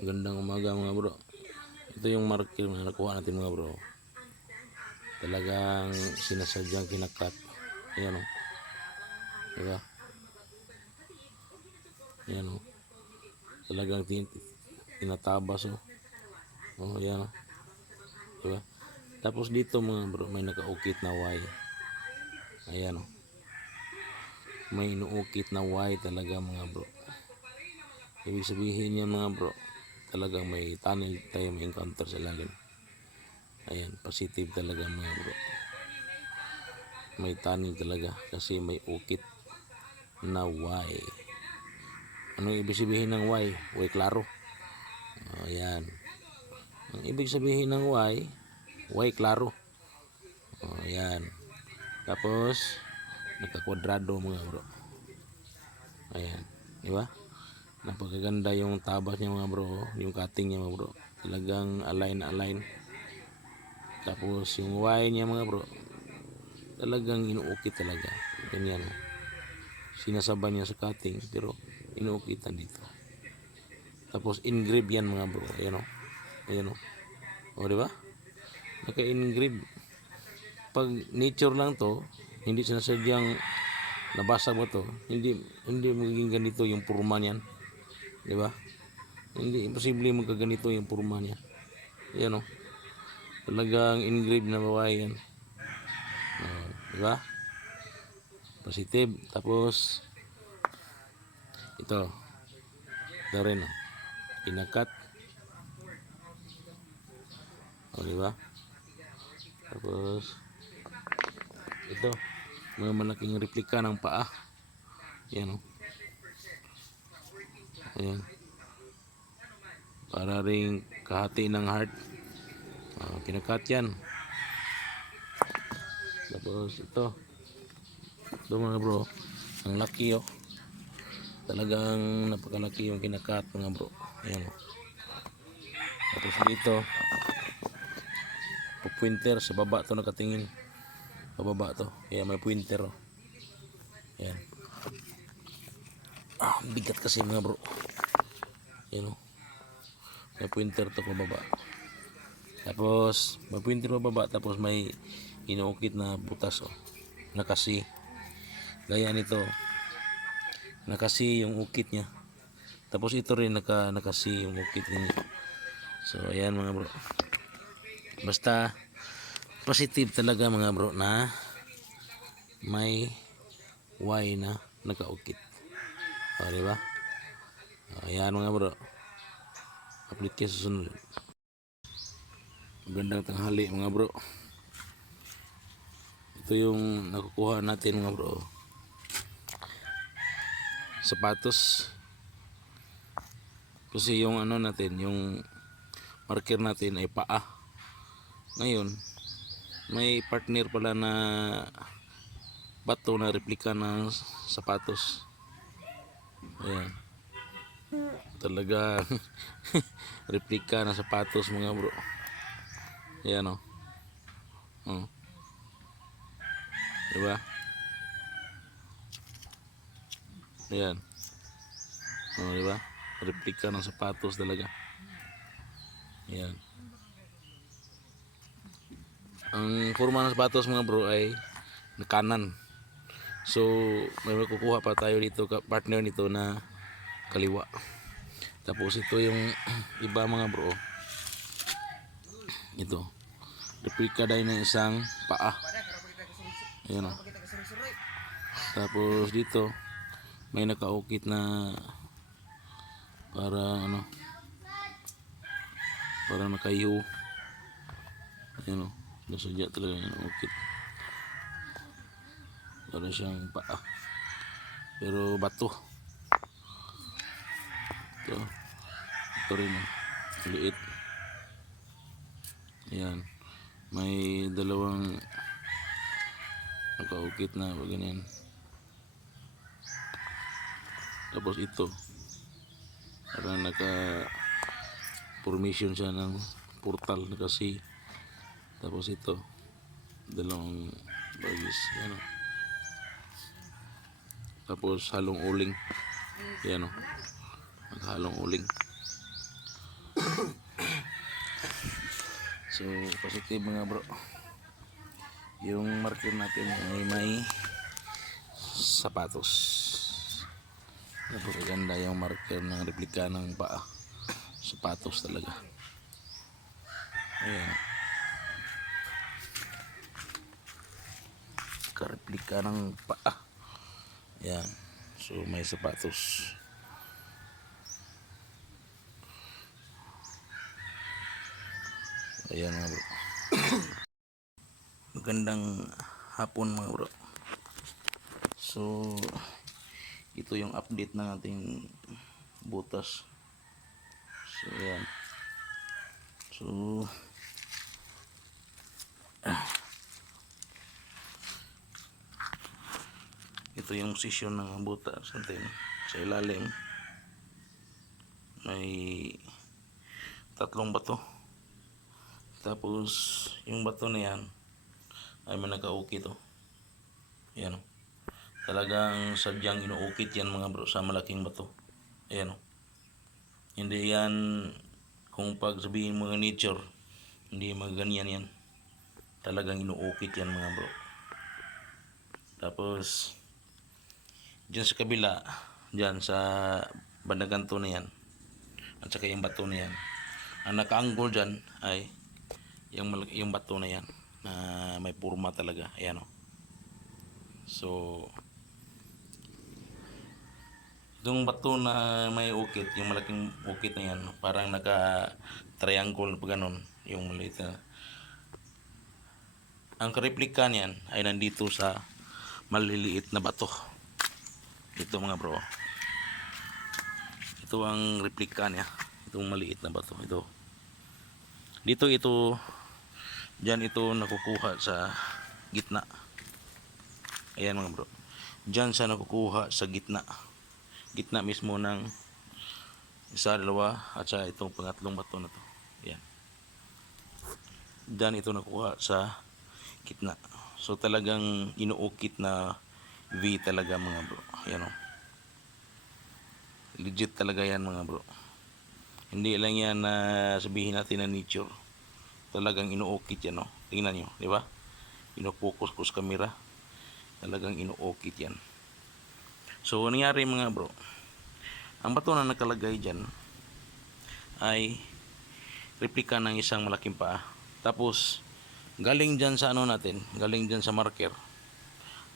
Gandang umaga mga bro. Ito yung marker na nakuha natin mga bro. Talagang sinasadyang kinakat. Ayan o. Diba? Ayan o. Talagang tin tinatabas o. Oh, ayan o. Diba? Tapos dito mga bro, may nakaukit na Y. Ayan o. May inuukit na Y talaga mga bro. Ibig sabihin yan mga bro, talagang may tunnel tayo may encounter sa lalim. Ayan, positive talaga mga bro. May tunnel talaga kasi may ukit na Y. Ano ibig sabihin ng Y? Y klaro. Ayan. Ang ibig sabihin ng Y, Y klaro. Ayan. Tapos, nagkakwadrado mga bro. Ayan. Di ba? Napakaganda yung tabas niya mga bro. Yung cutting niya mga bro. Talagang align align. Tapos yung Y niya mga bro. Talagang inuukit talaga. Ganyan. oh. Sinasabay niya sa cutting. Pero inuukitan dito. Tapos engrave yan mga bro. Ayan o. Ayan o. O di ba? Naka-engrave. Pag nature lang to, hindi sinasadyang nabasa mo to, hindi hindi magiging ganito yung purma niyan. Di ba? Hindi imposible magkaganito yung purma niya. Yan o. Talagang engrave na babae yan. Oh, di ba? Positive. Tapos ito. Ito rin o. Pinakat. O, di ba? Tapos ito. Mga malaking replika ng paa. Yan o. Ayan. Para ring kahati ng heart. Ah, kinakat yan. Tapos ito. Ito mga bro. Ang laki oh. Talagang napakalaki yung kinakat mga bro. Ayan oh. Tapos dito. Pointer sa baba to nakatingin. Pababa to. Kaya may pointer oh. Ayan. Ah, bigat kasi mga bro. Yan o. May pointer to pababa. Tapos, may pointer pababa. Tapos may inuukit na butas o. Nakasi. Gaya nito. Nakasi yung ukit niya. Tapos ito rin naka, nakasi yung ukit niya. So, ayan mga bro. Basta, positive talaga mga bro na may Y na nakaukit. O, di ba? O, Ayan mga bro. Update kayo sa sunod. Magandang tanghali mga bro. Ito yung nakukuha natin mga bro. Sapatos. Kasi yung ano natin, yung marker natin ay paa. Ngayon, may partner pala na bato na replika ng sapatos. Ayan. Talaga replika ng sapatos mga bro. Ayan o. Oh. Diba? Ayan. Oh, diba? Replika ng sapatos talaga. Ayan. Ang forma ng sapatos mga bro ay kanan. So, may makukuha pa tayo dito, partner nito na kaliwa. Tapos ito yung iba mga bro. Ito. Replika dahil ng isang paa. Ayan o. Tapos dito, may nakaukit na para ano, para nakayo. Ayan o. Nasadya talaga yung ukit. Para siyang paa. Pero bato. Ito. Ito rin. oh. Liit. Ayan. May dalawang nakaukit na pag ganyan. Tapos ito. Parang naka formation siya ng portal na kasi. Tapos ito. Dalawang bagis. Yan o. Tapos halong uling. Yan o. Naghalong uling. So, positive mga bro. Yung marker natin ay may sapatos. Napakaganda yung marker ng replika ng paa. Sapatos talaga. Ayan. Kareplika ng paa. Ayan. So, may sapatos. Ayan mga bro. Magandang hapon mga bro. So, ito yung update ng ating butas. So, ayan. So, ito yung posisyon ng butas natin sa ilalim. May tatlong bato. Tapos, yung bato na yan, ay may nakaukit to. Ayan o. Talagang sadyang inuukit yan mga bro sa malaking bato. Ayan o. Hindi yan, kung pag sabihin mga nature, hindi magaganyan yan. Talagang inuukit yan mga bro. Tapos, dyan sa kabila, dyan sa bandaganto na yan, at saka yung bato na yan, ang naka-angle dyan ay yung, yung bato na yan na may purma talaga. Ayan o so itong bato na may ukit yung malaking ukit na yan parang naka triangle pa ganun yung maliit na. Ang replika niyan ay nandito sa maliliit na bato. Ito mga bro. Ito ang replika niya itong maliit na bato. Ito. Dito ito Diyan ito nakukuha sa gitna. Ayan mga bro. Diyan sa nakukuha sa gitna. Gitna mismo ng isa, dalawa, at sa itong pangatlong bato na to. Ayan. Diyan ito nakukuha sa gitna. So talagang inuukit na V talaga mga bro. Ayan o. Legit talaga yan mga bro. Hindi lang yan na sabihin natin na nature talagang inuukit yan, no? Tingnan nyo, di ba? Inupokus ko sa camera. Talagang inuukit yan. So, ang nangyari mga bro, ang bato na nakalagay dyan ay replika ng isang malaking paa. Tapos, galing dyan sa ano natin, galing dyan sa marker.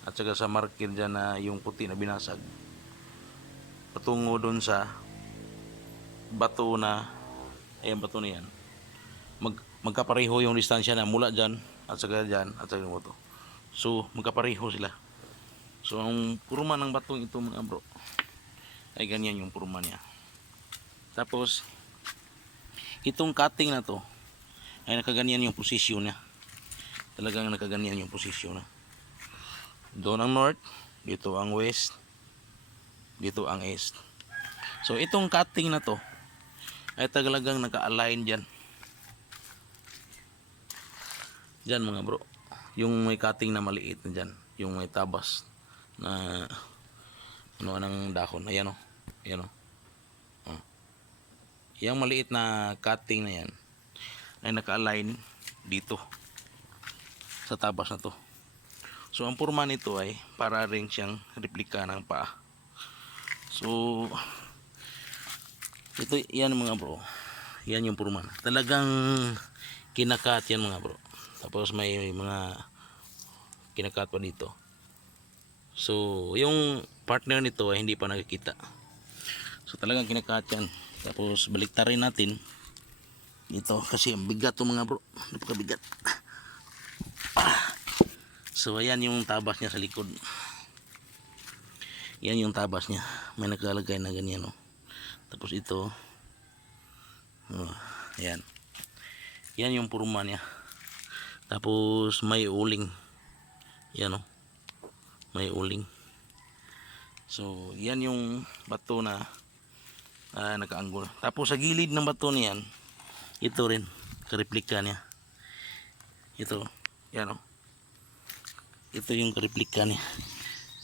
At saka sa marker dyan na yung puti na binasag. Patungo doon sa bato na, ayan bato na yan. Mag, magkapareho yung distansya na mula dyan at saka dyan at saka mo to. So, magkapareho sila. So, ang purma ng batong ito mga bro, ay ganyan yung purma niya. Tapos, itong cutting na to, ay nakaganyan yung posisyon niya. Talagang nakaganyan yung posisyon na. Doon ang north, dito ang west, dito ang east. So, itong cutting na to, ay talagang naka-align dyan. Diyan mga bro. Yung may cutting na maliit na dyan. Yung may tabas na ano ng dahon. Ayan o. Ayan o. Oh. Yung maliit na cutting na yan ay naka-align dito sa tabas na to. So ang purma nito ay para rin siyang replika ng paa. So ito yan mga bro. Yan yung purma. Talagang kinakat yan mga bro. Tapos may, mga kinakat pa dito. So, yung partner nito ay hindi pa nakikita. So, talagang kinakat yan. Tapos, baliktarin natin. Ito, kasi ang bigat to mga bro. Napakabigat. So, ayan yung tabas niya sa likod. Yan yung tabas niya. May nakalagay na ganyan. Oh. Tapos ito. Oh, ayan. Yan yung purma niya. Tapos may uling. Yan o. May uling. So, yan yung bato na ah, nakaanggol. Tapos sa gilid ng bato niyan, ito rin, kareplika niya. Ito, yan o. Ito yung kareplika niya.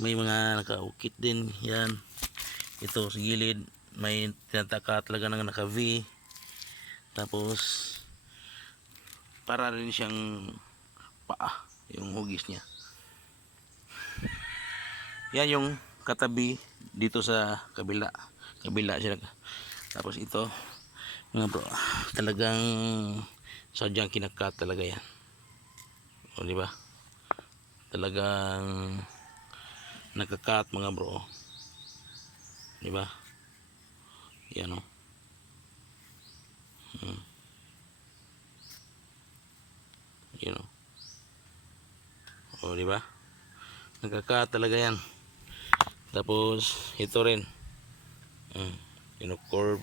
May mga nakaukit din, yan. Ito sa gilid, may tinataka talaga ng naka-V. Tapos, para rin siyang paa yung hugis niya. Yan yung katabi dito sa kabila. Kabila siya. Tapos ito mga bro talagang sadyang kinakat talaga yan. O di ba? Talagang nagkakat mga bro. Di ba? Yan o hmm. Yan o o di ba? Nagkakat talaga yan. Tapos ito rin. Mm, curve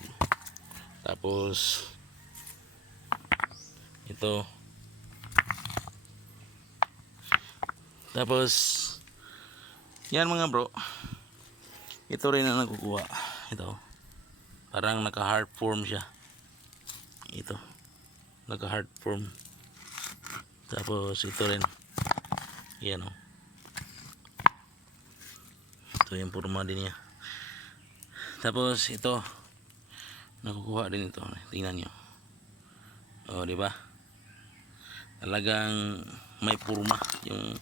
tapos ito. Tapos yan mga bro. Ito rin ang nakukuha. Ito. Parang naka hard form siya. Ito. Naka hard form tapos ito rin. Yan o ito yung forma din niya. Tapos ito. Nakukuha din ito. Tingnan nyo. O di ba? Talagang may purma yung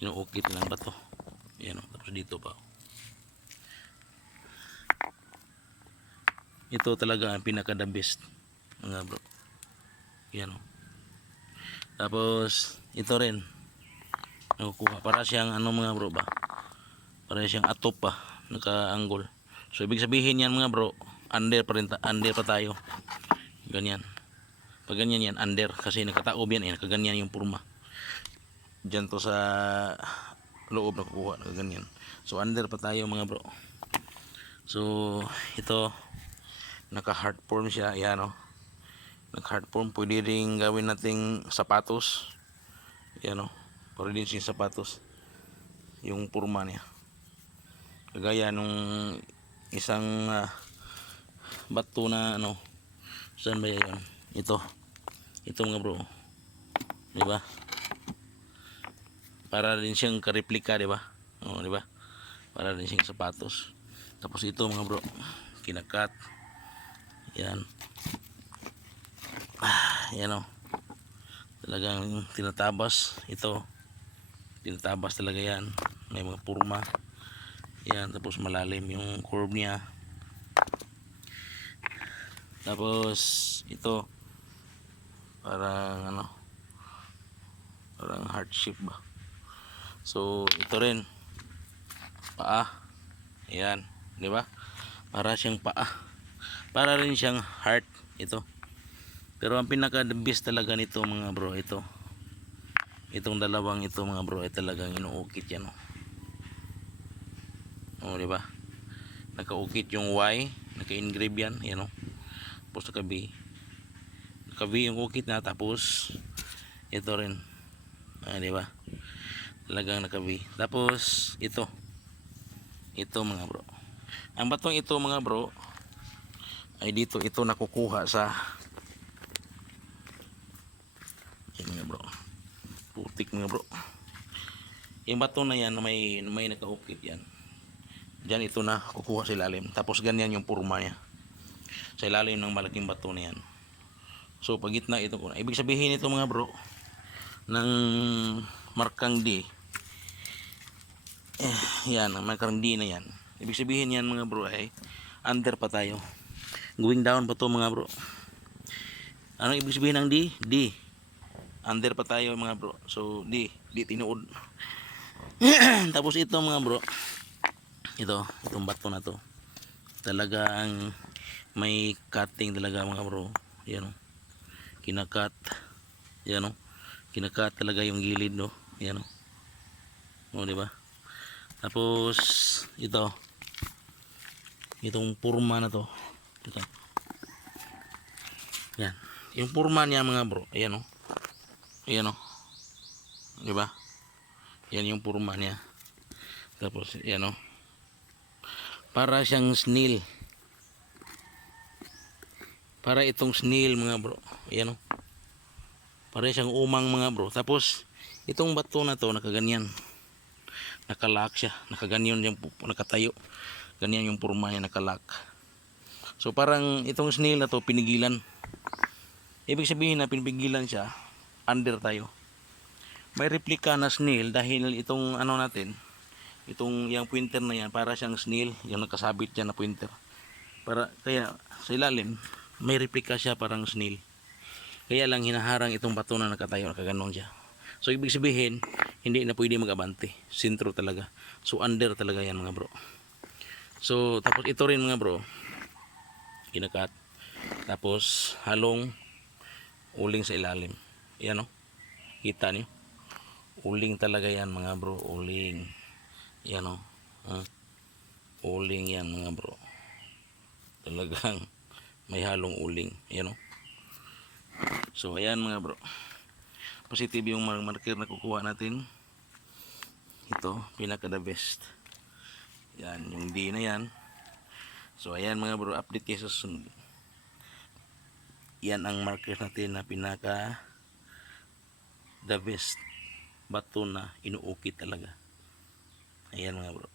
inuukit ng bato. Yan o tapos dito pa ito talaga ang pinaka the best mga bro. Yan o tapos ito rin. Nakukuha. Para siyang ano mga bro ba? Para siyang atop pa. Naka-angle. So ibig sabihin yan mga bro under pa rin ta- under pa tayo. Ganyan. Pag ganyan yan under. Kasi nakataob yan eh. Nakaganyan yung purma. Dyan to sa loob na kukuha nakaganyan. So under pa tayo mga bro. So ito. Naka hard form siya. Yan o naka hard form pwede rin gawin nating sapatos. Yan o pwede din siyang sapatos. Yung purma niya. Kagaya nung isang ah, bato na ano saan ba yun? Ito. Ito mga bro. Di ba? Para rin siyang kareplika di ba? Oh, di ba? Para rin siyang sapatos. Tapos ito mga bro. Kinakat. Yan ah, yan o. Talagang tinatabas. Ito tinatabas talaga yan. May mga purma. Yan tapos malalim yung curve niya. Tapos ito. Parang ano. Parang heart shape ba? So ito rin. Paa. Ayan di ba? Para siyang paa. Para rin siyang heart. Ito pero ang pinaka the best talaga nito mga bro ito itong dalawang ito mga bro ay talagang inuukit yan oh. Oh, di ba? Nakaukit yung Y, naka-engrave yan, yan oh. Tapos naka B. Naka B yung ukit na tapos ito rin. Ah, di ba? Talagang naka B. Tapos ito. Ito mga bro. Ang batong ito mga bro ay dito ito nakukuha sa yan mga bro. Putik mga bro. Yung bato na yan may may nakaukit yan. Diyan ito na kukuha sa ilalim. Tapos ganyan yung purma niya. Sa ilalim ng malaking bato na yan. So pag gitna ito ko. Ibig sabihin ito mga bro ng markang D. Eh, yan, ang markang D na yan. Ibig sabihin yan mga bro ay under pa tayo. Going down pa to mga bro. Ano ibig sabihin ng D? D. Under pa tayo mga bro. So D, D tinuod. Tapos ito mga bro. Ito itong bato na to. Talagang may cutting talaga mga bro. Yan o kinakat. Yan o kinakat talaga yung gilid no yan o o di ba? Tapos ito. Itong purma na to. Ito. Yan. Yung purma niya mga bro. Ayan o ayan o di ba yan yung purma niya. Tapos yan o para siyang snail. Para itong snail mga bro. Ayan o para siyang umang mga bro. Tapos itong bato na to nakaganyan. Nakalak siya. Nakaganyan yung nakatayo. Ganyan yung purma niya nakalak. So parang itong snail na to pinigilan. Ibig sabihin na pinigilan siya under tayo. May replica na snail dahil itong ano natin, itong yung pointer na yan para siyang snail, yung nakasabit dyan na pointer. Para kaya sa ilalim may replica siya parang snail. Kaya lang hinaharang itong bato na nakatayo nakaganon siya. So ibig sabihin hindi na pwede magabante. Sentro talaga. So under talaga yan mga bro. So tapos ito rin mga bro. Kinakat. Tapos halong uling sa ilalim. Yan o. Kita niyo. Uling talaga yan mga bro. Uling. Yan o. Ah. Uling yan mga bro. Talagang may halong uling. Yan o. So ayan mga bro. Positive yung marker na kukuha natin. Ito, pinaka the best. Yan, yung D na yan. So ayan mga bro, update kayo sa susunod. Yan ang marker natin na pinaka the best bato na inuukit talaga. Ayan mga bro.